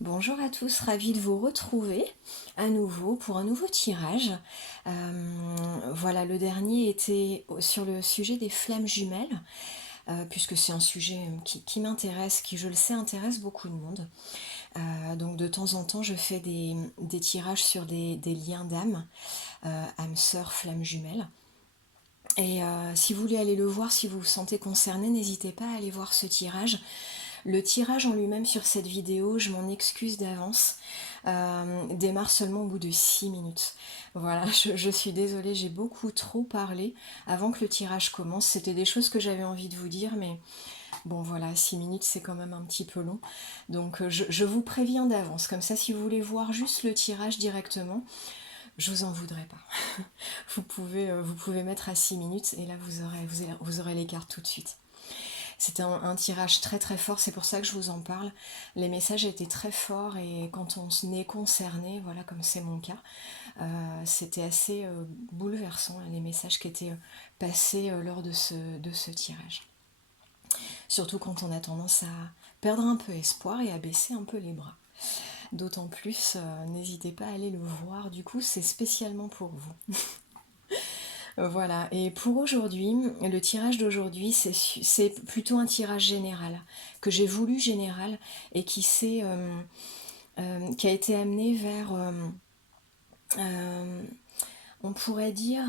Bonjour à tous, ravie de vous retrouver à nouveau pour un nouveau tirage. Voilà, le dernier était sur le sujet des flammes jumelles, puisque c'est un sujet qui m'intéresse, qui je le sais intéresse beaucoup de monde. Donc de temps en temps je fais des tirages sur des liens d'âme, âme sœur, flammes jumelles. Et si vous voulez aller le voir, si vous vous sentez concerné, n'hésitez pas à aller voir ce tirage. Le tirage en lui-même sur cette vidéo, je m'en excuse d'avance, démarre seulement au bout de 6 minutes. Voilà, je suis désolée, j'ai beaucoup trop parlé avant que le tirage commence. C'était des choses que j'avais envie de vous dire, mais bon voilà, 6 minutes c'est quand même un petit peu long. Donc je vous préviens d'avance, comme ça si vous voulez voir juste le tirage directement, je vous en voudrais pas. Vous pouvez mettre à 6 minutes et là vous aurez les cartes tout de suite. C'était un tirage très très fort, c'est pour ça que je vous en parle. Les messages étaient très forts et quand on est concerné, voilà comme c'est mon cas, c'était assez bouleversant les messages qui étaient passés lors de ce tirage. Surtout quand on a tendance à perdre un peu espoir et à baisser un peu les bras. D'autant plus, n'hésitez pas à aller le voir, du coup c'est spécialement pour vous. Voilà, et pour aujourd'hui, le tirage d'aujourd'hui, c'est plutôt un tirage général, que j'ai voulu général et qui a été amené vers, euh, on pourrait dire,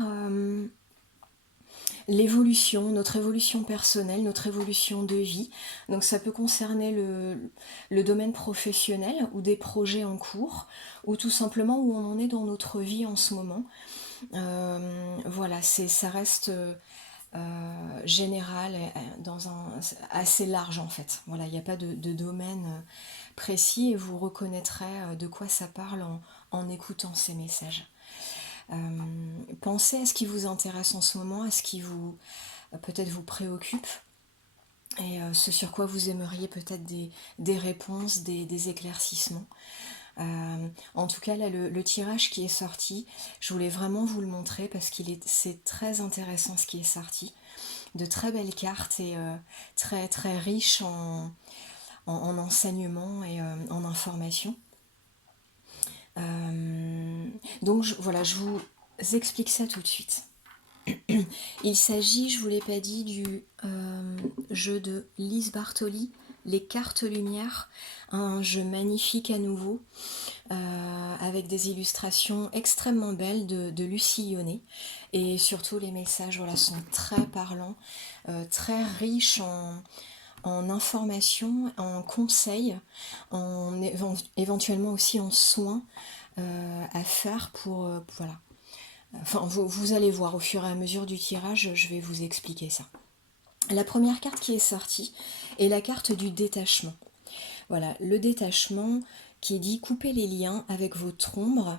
l'évolution, notre évolution personnelle, notre évolution de vie. Donc ça peut concerner le domaine professionnel ou des projets en cours, ou tout simplement où on en est dans notre vie en ce moment. Voilà, ça reste général, dans assez large en fait. Voilà, il n'y a pas de domaine précis et vous reconnaîtrez de quoi ça parle en écoutant ces messages. Pensez à ce qui vous intéresse en ce moment, à ce qui vous peut-être vous préoccupe et ce sur quoi vous aimeriez peut-être des réponses, des éclaircissements. En tout cas, là, le tirage qui est sorti, je voulais vraiment vous le montrer parce c'est très intéressant ce qui est sorti. De très belles cartes et très très riches en enseignements et en informations. Donc voilà, je vous explique ça tout de suite. Il s'agit, je ne vous l'ai pas dit, du jeu de Lise Bartoli, Les cartes lumière, un jeu magnifique à nouveau, avec des illustrations extrêmement belles de Lucie Ionnet. Et surtout les messages voilà, sont très parlants, très riches en informations, en conseils, éventuellement aussi en soins à faire pour... voilà. Enfin, vous allez voir au fur et à mesure du tirage, je vais vous expliquer ça. La première carte qui est sortie est la carte du détachement. Voilà, le détachement qui dit couper les liens avec votre ombre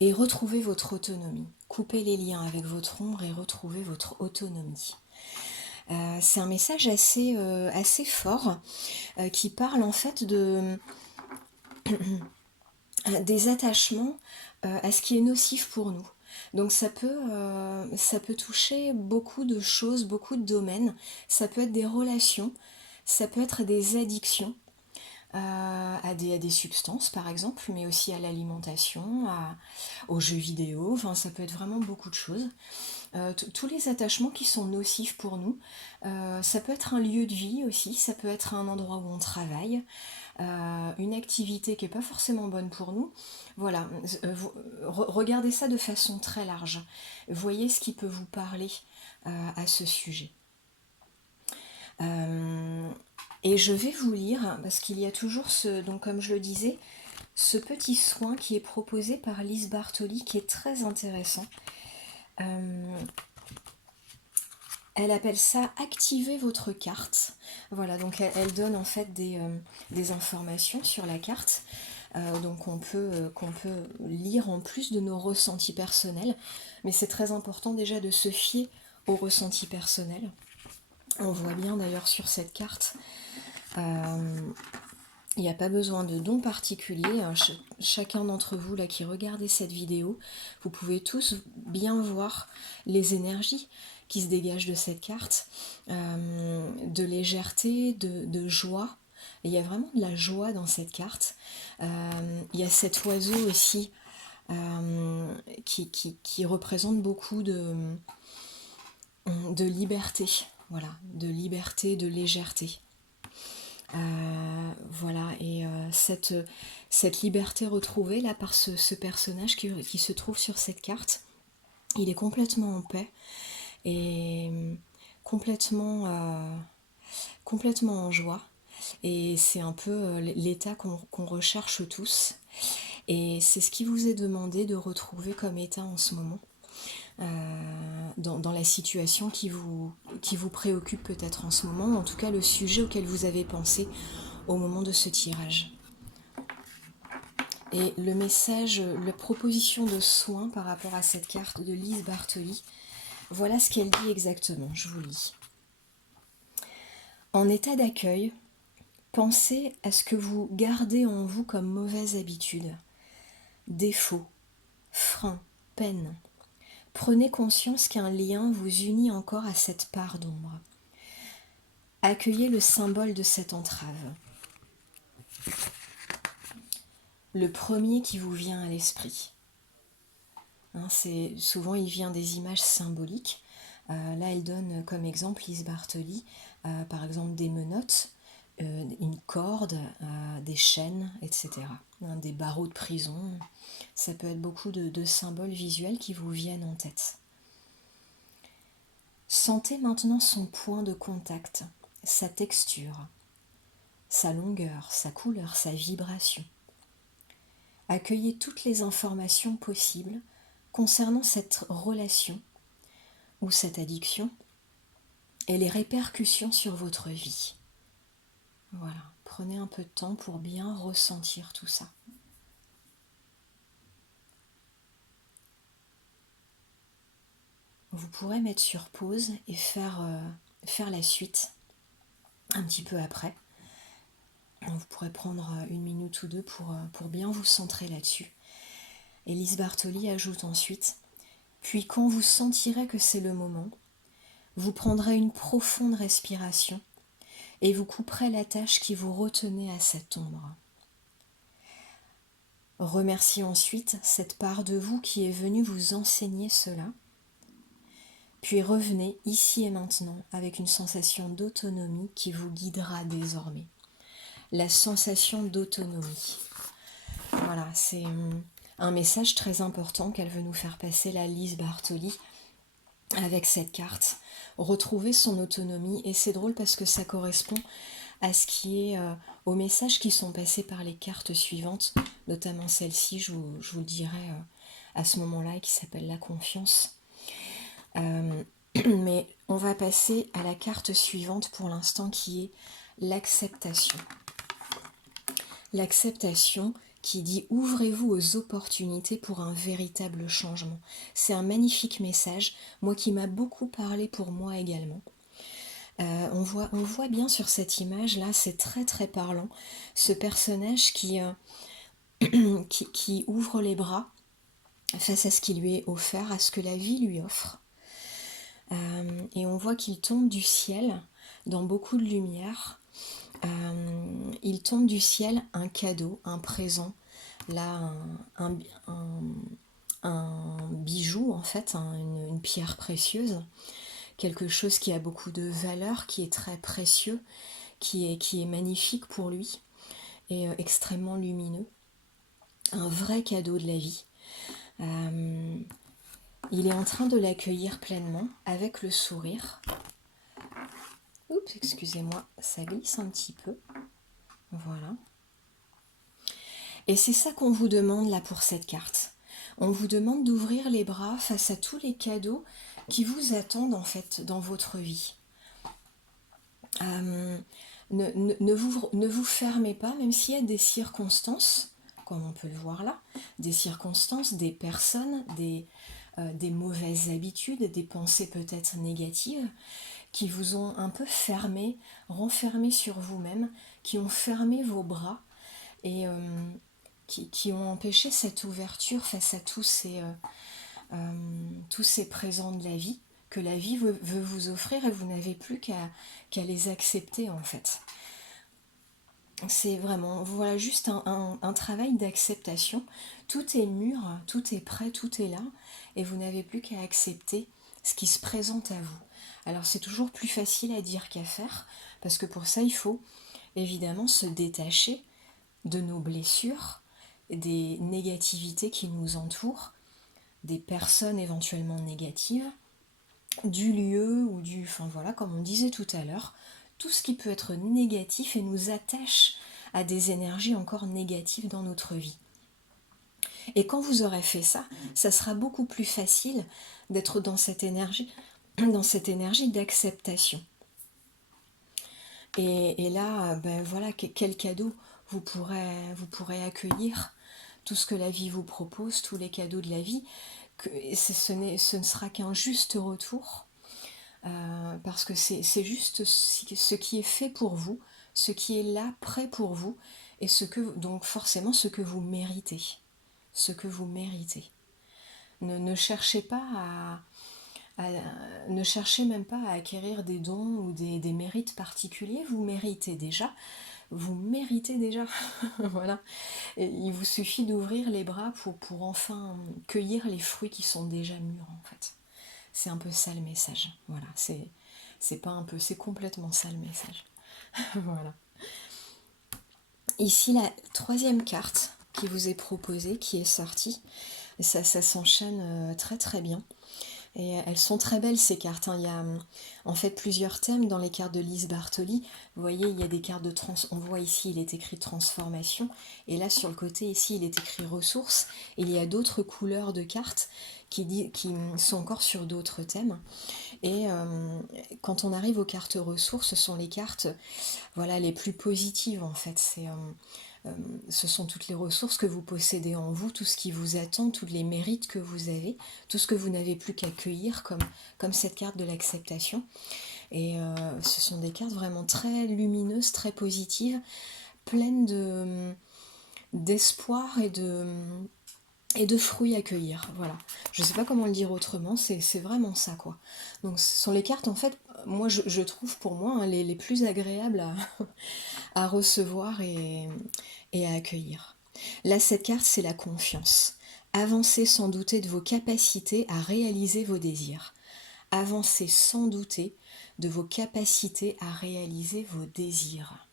et retrouver votre autonomie. Couper les liens avec votre ombre et retrouver votre autonomie. C'est un message assez fort qui parle en fait des attachements à ce qui est nocif pour nous. Donc ça peut toucher beaucoup de choses, beaucoup de domaines. Ça peut être des relations, ça peut être des addictions à des substances par exemple, mais aussi à l'alimentation, aux jeux vidéo. Enfin, ça peut être vraiment beaucoup de choses. Tous les attachements qui sont nocifs pour nous. Ça peut être un lieu de vie aussi, ça peut être un endroit où on travaille, une activité qui n'est pas forcément bonne pour nous. Voilà, regardez ça de façon très large. Voyez ce qui peut vous parler à ce sujet. Et je vais vous lire, parce qu'il y a toujours donc comme je le disais, ce petit soin qui est proposé par Lise Bartoli, qui est très intéressant. Elle appelle ça activer votre carte. Voilà, donc elle donne en fait des informations sur la carte. Donc qu'on peut lire en plus de nos ressentis personnels. Mais c'est très important déjà de se fier aux ressentis personnels. On voit bien d'ailleurs sur cette carte, il n'y a pas besoin de dons particuliers. Chacun d'entre vous là qui regardez cette vidéo, vous pouvez tous bien voir les énergies qui se dégagent de cette carte, de légèreté, de joie, Et il y a vraiment de la joie dans cette carte. Il y a cet oiseau aussi qui représente beaucoup de liberté, voilà, de liberté, de légèreté. Voilà, et cette liberté retrouvée là par ce personnage qui se trouve sur cette carte, il est complètement en paix et complètement en joie. Et c'est un peu l'état qu'on recherche tous. Et c'est ce qui vous est demandé de retrouver comme état en ce moment, dans la situation qui vous préoccupe peut-être en ce moment, ou en tout cas le sujet auquel vous avez pensé au moment de ce tirage. Et le message, la proposition de soin par rapport à cette carte de Lise Bartoli, voilà ce qu'elle dit exactement, je vous lis. En état d'accueil, pensez à ce que vous gardez en vous comme mauvaise habitude, défaut, frein, peine. Prenez conscience qu'un lien vous unit encore à cette part d'ombre. Accueillez le symbole de cette entrave. Le premier qui vous vient à l'esprit. Souvent, il vient des images symboliques. Là, elle donne comme exemple, Lise Bartoli, par exemple des menottes, une corde, des chaînes, etc. Des barreaux de prison. Ça peut être beaucoup de symboles visuels qui vous viennent en tête. Sentez maintenant son point de contact, sa texture, sa longueur, sa couleur, sa vibration. Accueillez toutes les informations possibles concernant cette relation ou cette addiction et les répercussions sur votre vie. Voilà, prenez un peu de temps pour bien ressentir tout ça. Vous pourrez mettre sur pause et faire la suite un petit peu après. Vous pourrez prendre 1 minute ou 2 pour bien vous centrer là-dessus. Et Lise Bartoli ajoute ensuite « Puis quand vous sentirez que c'est le moment, vous prendrez une profonde respiration et vous couperez la tâche qui vous retenait à cette ombre. Remerciez ensuite cette part de vous qui est venue vous enseigner cela. Puis revenez ici et maintenant avec une sensation d'autonomie qui vous guidera désormais. La sensation d'autonomie. Voilà, c'est un message très important qu'elle veut nous faire passer, la Lise Bartoli, avec cette carte. Retrouver son autonomie, et c'est drôle parce que ça correspond à ce qui est aux messages qui sont passés par les cartes suivantes, notamment celle-ci, je vous le dirai à ce moment-là, et qui s'appelle la confiance. Mais on va passer à la carte suivante pour l'instant, qui est l'acceptation. L'acceptation qui dit « Ouvrez-vous aux opportunités pour un véritable changement ». C'est un magnifique message, moi qui m'a beaucoup parlé pour moi également. On voit bien sur cette image là, c'est très très parlant, ce personnage qui ouvre les bras face à ce qui lui est offert, à ce que la vie lui offre. Et on voit qu'il tombe du ciel dans beaucoup de lumière. Il tombe du ciel un cadeau, un présent, là un bijou en fait, une pierre précieuse. Quelque chose qui a beaucoup de valeur, qui est très précieux, qui est magnifique pour lui et extrêmement lumineux. Un vrai cadeau de la vie. Il est en train de l'accueillir pleinement avec le sourire. Oups, excusez-moi, ça glisse un petit peu. Voilà. Et c'est ça qu'on vous demande là pour cette carte. On vous demande d'ouvrir les bras face à tous les cadeaux qui vous attendent en fait dans votre vie. Ne vous fermez pas, même s'il y a des circonstances, comme on peut le voir là, des circonstances, des personnes, des mauvaises habitudes, des pensées peut-être négatives, qui vous ont un peu fermé, renfermé sur vous-même, qui ont fermé vos bras et qui ont empêché cette ouverture face à tous ces présents de la vie que la vie veut vous offrir, et vous n'avez plus qu'à les accepter en fait. C'est vraiment, voilà, juste un travail d'acceptation. Tout est mûr, tout est prêt, tout est là, et vous n'avez plus qu'à accepter ce qui se présente à vous. Alors c'est toujours plus facile à dire qu'à faire, parce que pour ça, il faut évidemment se détacher de nos blessures, des négativités qui nous entourent, des personnes éventuellement négatives, du lieu ou du... Enfin voilà, comme on disait tout à l'heure, tout ce qui peut être négatif et nous attache à des énergies encore négatives dans notre vie. Et quand vous aurez fait ça, ça sera beaucoup plus facile d'être dans cette énergie d'acceptation. Et là, ben voilà, quel cadeau vous pourrez accueillir, tout ce que la vie vous propose, tous les cadeaux de la vie, que ce ne sera qu'un juste retour, parce que c'est juste ce qui est fait pour vous, ce qui est là, prêt pour vous, et donc forcément ce que vous méritez. Ce que vous méritez. Ne cherchez pas ne cherchez même pas à acquérir des dons ou des mérites particuliers, vous méritez déjà. Vous méritez déjà. Voilà. Et il vous suffit d'ouvrir les bras pour enfin cueillir les fruits qui sont déjà mûrs en fait. C'est un peu ça le message. Voilà, c'est pas un peu, c'est complètement ça le message. Voilà. Ici la troisième carte qui vous est proposée, qui est sortie, ça s'enchaîne très très bien. Et elles sont très belles ces cartes, hein. Il y a en fait plusieurs thèmes dans les cartes de Lise Bartoli. Vous voyez, il y a des cartes de on voit ici, il est écrit transformation. Et là, sur le côté, ici, il est écrit ressources. Et il y a d'autres couleurs de cartes qui sont encore sur d'autres thèmes. Et quand on arrive aux cartes ressources, ce sont les cartes voilà, les plus positives en fait. Ce sont toutes les ressources que vous possédez en vous, tout ce qui vous attend, tous les mérites que vous avez, tout ce que vous n'avez plus qu'à cueillir, comme cette carte de l'acceptation. Et ce sont des cartes vraiment très lumineuses, très positives, pleines d'espoir et de fruits à cueillir. Voilà. Je ne sais pas comment le dire autrement, c'est vraiment ça, quoi. Donc ce sont les cartes, en fait, moi je trouve pour moi hein, les plus agréables à recevoir et à accueillir. Là, cette carte, c'est la confiance. Avancez sans douter de vos capacités à réaliser vos désirs. Avancez sans douter de vos capacités à réaliser vos désirs.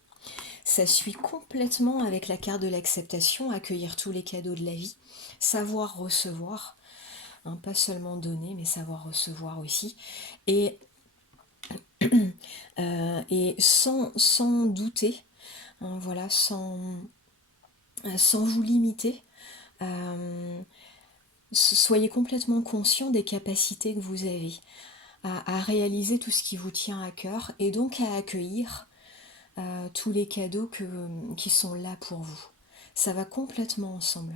Ça suit complètement avec la carte de l'acceptation, accueillir tous les cadeaux de la vie, savoir recevoir, hein, pas seulement donner, mais savoir recevoir aussi. Et, et sans douter, hein, voilà, sans vous limiter, soyez complètement conscient des capacités que vous avez à réaliser tout ce qui vous tient à cœur et donc à accueillir tous les cadeaux qui sont là pour vous. Ça va complètement ensemble.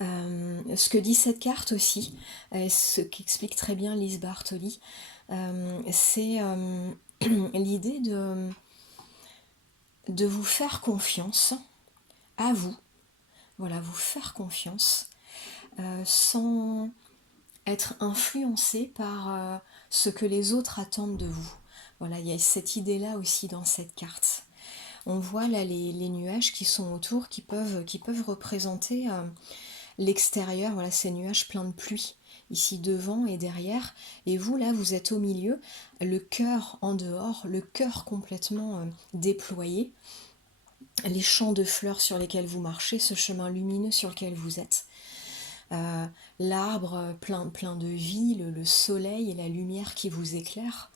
Ce que dit cette carte aussi, ce qu'explique très bien Lise Bartoli, c'est l'idée de vous faire confiance à vous, voilà, vous faire confiance sans être influencé par ce que les autres attendent de vous. Voilà, il y a cette idée-là aussi dans cette carte. On voit là les nuages qui sont autour, qui peuvent représenter l'extérieur, voilà ces nuages pleins de pluie, ici devant et derrière. Et vous, là, vous êtes au milieu, le cœur en dehors, le cœur complètement déployé, les champs de fleurs sur lesquels vous marchez, ce chemin lumineux sur lequel vous êtes. L'arbre plein de vie, le soleil et la lumière qui vous éclairent.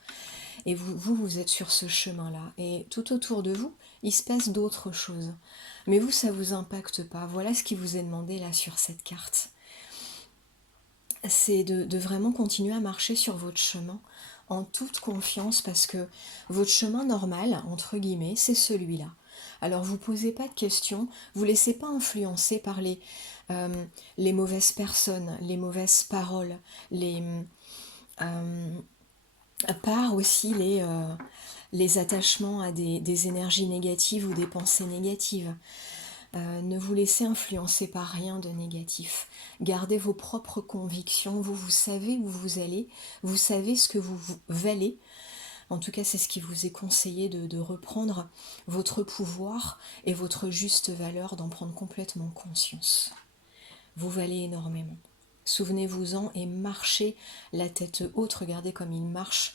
Et vous êtes sur ce chemin-là. Et tout autour de vous, il se passe d'autres choses. Mais vous, ça ne vous impacte pas. Voilà ce qui vous est demandé là sur cette carte. C'est de vraiment continuer à marcher sur votre chemin en toute confiance parce que votre chemin normal, entre guillemets, c'est celui-là. Alors vous posez pas de questions, vous laissez pas influencer par les mauvaises personnes, les mauvaises paroles, par aussi les attachements à des énergies négatives ou des pensées négatives. Ne vous laissez influencer par rien de négatif. Gardez vos propres convictions, vous savez où vous allez, vous savez ce que vous valez. En tout cas, c'est ce qui vous est conseillé de reprendre votre pouvoir et votre juste valeur, d'en prendre complètement conscience. Vous valez énormément. Souvenez-vous-en et marchez la tête haute. Regardez comme il marche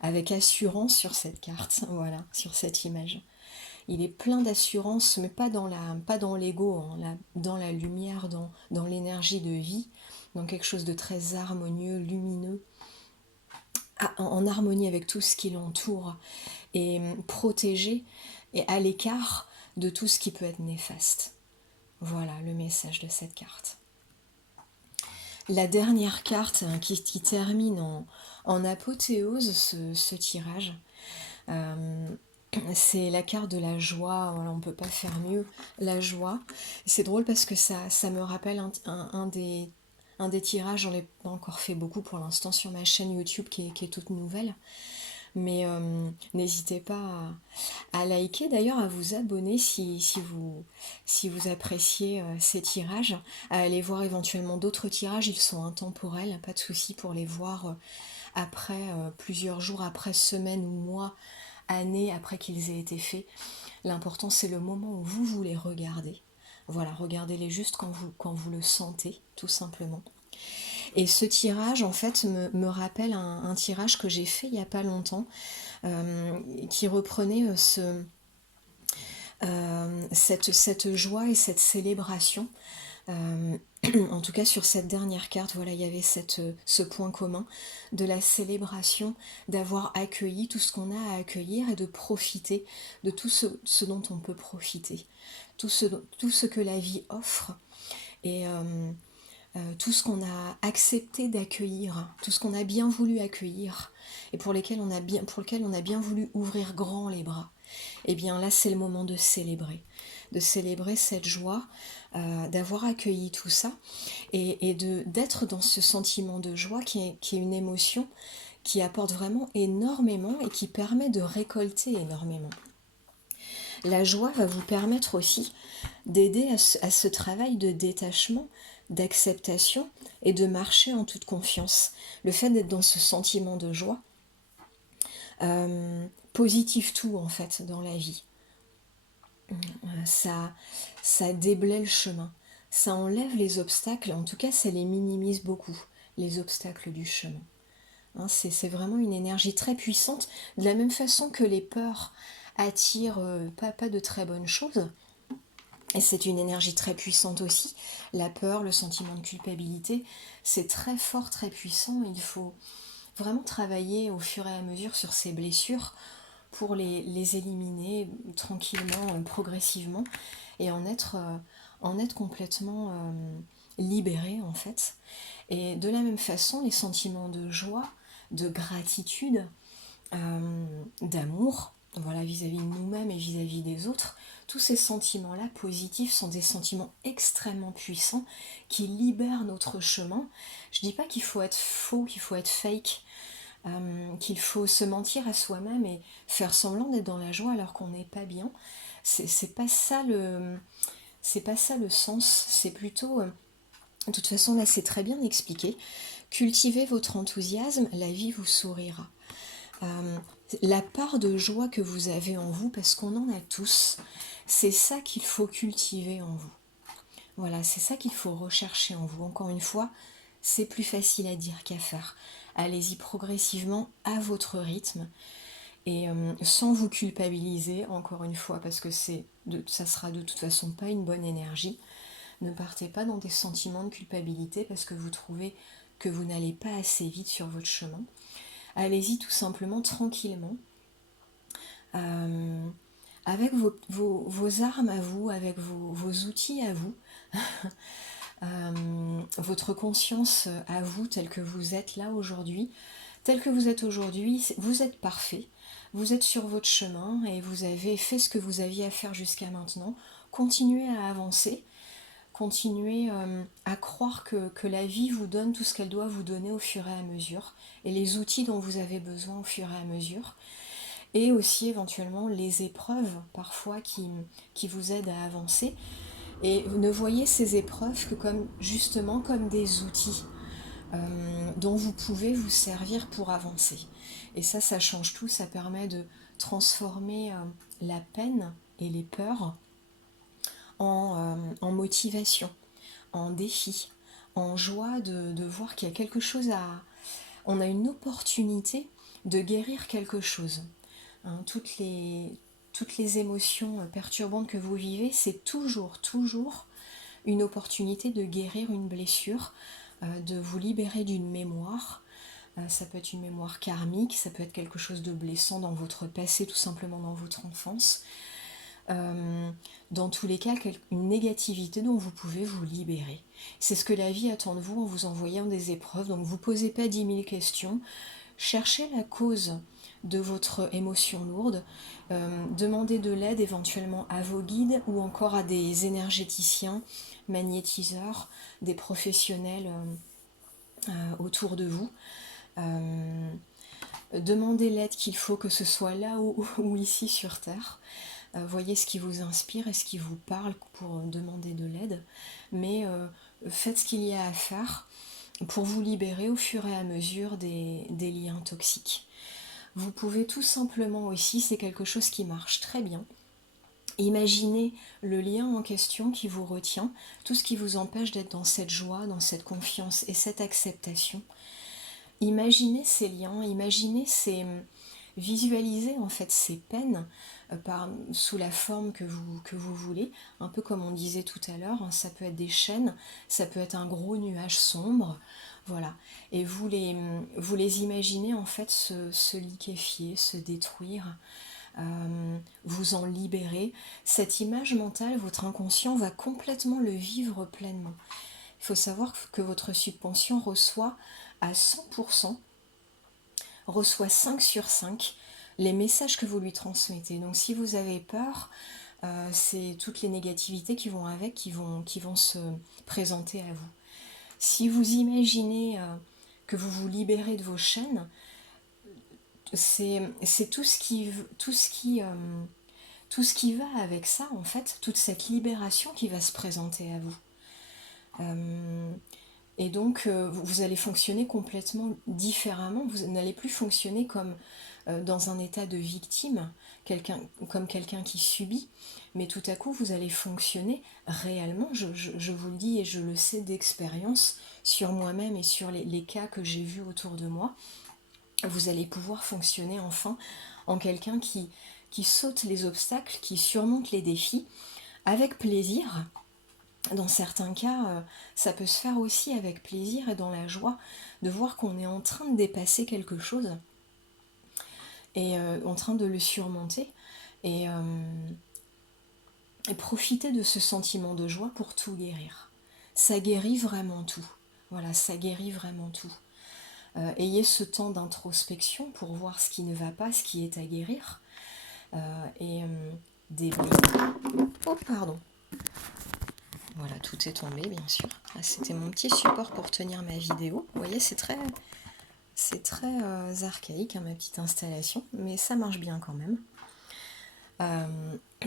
avec assurance sur cette carte, voilà, sur cette image. Il est plein d'assurance, mais pas dans l'ego, hein, dans la lumière, dans l'énergie de vie, dans quelque chose de très harmonieux, lumineux, en harmonie avec tout ce qui l'entoure, et protégé et à l'écart de tout ce qui peut être néfaste. Voilà le message de cette carte. La dernière carte qui termine en apothéose ce tirage, c'est la carte de la joie. Voilà, on ne peut pas faire mieux, la joie. C'est drôle parce que ça me rappelle un des tirages. J'en ai pas encore fait beaucoup pour l'instant sur ma chaîne YouTube qui est toute nouvelle. Mais n'hésitez pas à liker, d'ailleurs à vous abonner si vous appréciez ces tirages, à aller voir éventuellement d'autres tirages, ils sont intemporels, pas de souci pour les voir après, plusieurs jours après, semaines ou mois, années après qu'ils aient été faits. L'important c'est le moment où vous les regardez. Voilà, regardez-les juste quand vous le sentez, tout simplement. Et ce tirage, en fait, me rappelle un tirage que j'ai fait il n'y a pas longtemps, qui reprenait cette joie et cette célébration. En tout cas, sur cette dernière carte, voilà, il y avait ce point commun de la célébration, d'avoir accueilli tout ce qu'on a à accueillir et de profiter de tout ce dont on peut profiter, tout ce que la vie offre. Et tout ce qu'on a accepté d'accueillir, tout ce qu'on a bien voulu accueillir et pour lequel on a bien voulu ouvrir grand les bras. Et bien là, c'est le moment de célébrer cette joie, d'avoir accueilli tout ça et d'être dans ce sentiment de joie qui est une émotion qui apporte vraiment énormément et qui permet de récolter énormément. La joie va vous permettre aussi d'aider à ce travail de détachement, d'acceptation et de marcher en toute confiance. Le fait d'être dans ce sentiment de joie positive tout en fait dans la vie. Ça déblaye le chemin, ça enlève les obstacles, en tout cas ça les minimise beaucoup, les obstacles du chemin. C'est vraiment une énergie très puissante, de la même façon que les peurs attirent pas de très bonnes choses. Et c'est une énergie très puissante aussi. La peur, le sentiment de culpabilité, c'est très fort, très puissant. Il faut vraiment travailler au fur et à mesure sur ces blessures pour les éliminer tranquillement, progressivement, et en être complètement libéré en fait. Et de la même façon, les sentiments de joie, de gratitude, d'amour, voilà, vis-à-vis de nous-mêmes et vis-à-vis des autres, tous ces sentiments-là positifs sont des sentiments extrêmement puissants qui libèrent notre chemin. Je dis pas qu'il faut être faux, qu'il faut être fake, qu'il faut se mentir à soi-même et faire semblant d'être dans la joie alors qu'on n'est pas bien. C'est pas ça le sens. C'est plutôt, de toute façon là c'est très bien expliqué. Cultivez votre enthousiasme, la vie vous sourira. La part de joie que vous avez en vous, parce qu'on en a tous, c'est ça qu'il faut cultiver en vous. Voilà, c'est ça qu'il faut rechercher en vous. Encore une fois, c'est plus facile à dire qu'à faire. Allez-y progressivement à votre rythme et sans vous culpabiliser, encore une fois, parce que ça sera de toute façon pas une bonne énergie. Ne partez pas dans des sentiments de culpabilité parce que vous trouvez que vous n'allez pas assez vite sur votre chemin. Allez-y tout simplement tranquillement, avec vos armes à vous, avec vos outils à vous, votre conscience à vous, tel que vous êtes là aujourd'hui. Tel que vous êtes aujourd'hui, vous êtes parfait, vous êtes sur votre chemin et vous avez fait ce que vous aviez à faire jusqu'à maintenant. Continuez à avancer, continuez à croire que la vie vous donne tout ce qu'elle doit vous donner au fur et à mesure et les outils dont vous avez besoin au fur et à mesure. Et aussi éventuellement les épreuves parfois qui vous aident à avancer. Et ne voyez ces épreuves que justement comme des outils dont vous pouvez vous servir pour avancer. Et ça change tout, ça permet de transformer la peine et les peurs en motivation, en défi, en joie de voir qu'il y a quelque chose à... On a une opportunité de guérir quelque chose. Hein, toutes les émotions perturbantes que vous vivez, c'est toujours une opportunité de guérir une blessure, de vous libérer d'une mémoire. Ça peut être une mémoire karmique, ça peut être quelque chose de blessant dans votre passé, tout simplement dans votre enfance. Dans tous les cas, une négativité dont vous pouvez vous libérer. C'est ce que la vie attend de vous en vous envoyant des épreuves. Donc vous ne posez pas 10 000 questions. Cherchez la cause de votre émotion lourde. Demandez de l'aide éventuellement à vos guides ou encore à des énergéticiens, magnétiseurs, des professionnels autour de vous. Demandez l'aide qu'il faut, que ce soit là ou ici sur Terre. Voyez ce qui vous inspire et ce qui vous parle pour demander de l'aide. Mais faites ce qu'il y a à faire pour vous libérer au fur et à mesure des liens toxiques. Vous pouvez tout simplement aussi, c'est quelque chose qui marche très bien, imaginez le lien en question qui vous retient, tout ce qui vous empêche d'être dans cette joie, dans cette confiance et cette acceptation. Imaginez ces liens, visualisez en fait ces peines sous la forme que vous voulez, un peu comme on disait tout à l'heure, hein, ça peut être des chaînes, ça peut être un gros nuage sombre, voilà. Et vous les imaginez en fait se liquéfier, se détruire, vous en libérer. Cette image mentale, votre inconscient va complètement le vivre pleinement. Il faut savoir que votre subconscient reçoit à 100%, reçoit 5 sur 5 les messages que vous lui transmettez. Donc si vous avez peur, c'est toutes les négativités qui vont avec, qui vont se présenter à vous. Si vous imaginez que vous vous libérez de vos chaînes, c'est tout ce qui va avec ça, en fait, toute cette libération qui va se présenter à vous. Et donc, vous allez fonctionner complètement différemment. Vous n'allez plus fonctionner comme dans un état de victime, comme quelqu'un qui subit. Mais tout à coup, vous allez fonctionner réellement, je vous le dis et je le sais d'expérience sur moi-même et sur les cas que j'ai vus autour de moi. Vous allez pouvoir fonctionner enfin en quelqu'un qui saute les obstacles, qui surmonte les défis avec plaisir. Dans certains cas, ça peut se faire aussi avec plaisir et dans la joie de voir qu'on est en train de dépasser quelque chose et en train de le surmonter et profiter de ce sentiment de joie pour tout guérir. Ça guérit vraiment tout. Voilà, ça guérit vraiment tout. Ayez ce temps d'introspection pour voir ce qui ne va pas, ce qui est à guérir. Et début. Oh, pardon. Voilà, tout est tombé, bien sûr. Ah, c'était mon petit support pour tenir ma vidéo. Vous voyez, c'est très archaïque, hein, ma petite installation, mais ça marche bien quand même.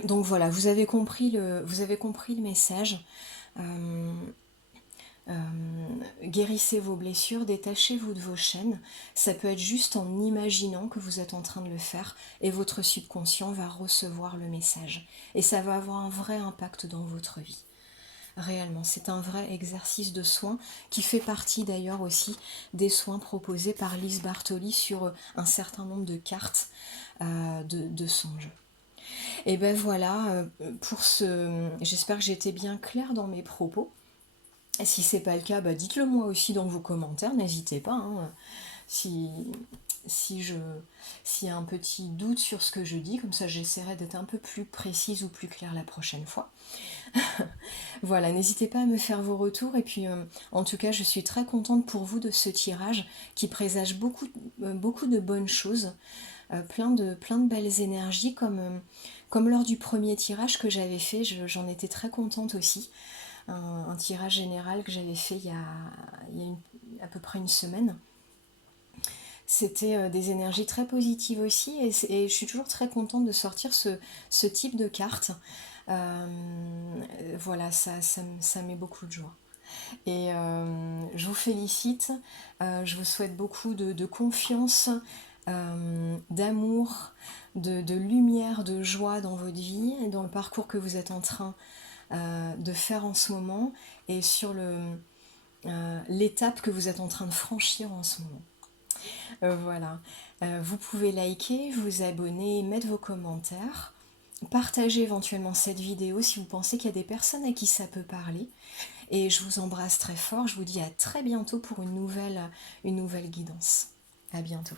Donc voilà, vous avez compris le message. Guérissez vos blessures, détachez-vous de vos chaînes. Ça peut être juste en imaginant que vous êtes en train de le faire et votre subconscient va recevoir le message. Et ça va avoir un vrai impact dans votre vie. Réellement, c'est un vrai exercice de soin qui fait partie d'ailleurs aussi des soins proposés par Lise Bartoli sur un certain nombre de cartes de songes. Et ben voilà, j'espère que j'étais bien claire dans mes propos. Si c'est pas le cas, bah dites-le moi aussi dans vos commentaires, n'hésitez pas. Hein. S'il y a un petit doute sur ce que je dis, comme ça j'essaierai d'être un peu plus précise ou plus claire la prochaine fois. Voilà, n'hésitez pas à me faire vos retours et puis en tout cas je suis très contente pour vous de ce tirage qui présage beaucoup de bonnes choses, plein de belles énergies comme lors du premier tirage que j'avais fait, j'en étais très contente aussi. Un tirage général que j'avais fait il y a à peu près une semaine. C'était des énergies très positives aussi et je suis toujours très contente de sortir ce type de carte. Voilà, ça met beaucoup de joie. Et je vous félicite, je vous souhaite beaucoup de confiance, d'amour, de lumière, de joie dans votre vie et dans le parcours que vous êtes en train de faire en ce moment et sur l'étape que vous êtes en train de franchir en ce moment. Voilà. Vous pouvez liker, vous abonner, mettre vos commentaires. Partagez éventuellement cette vidéo si vous pensez qu'il y a des personnes à qui ça peut parler. Et je vous embrasse très fort. Je vous dis à très bientôt pour une nouvelle guidance. À bientôt.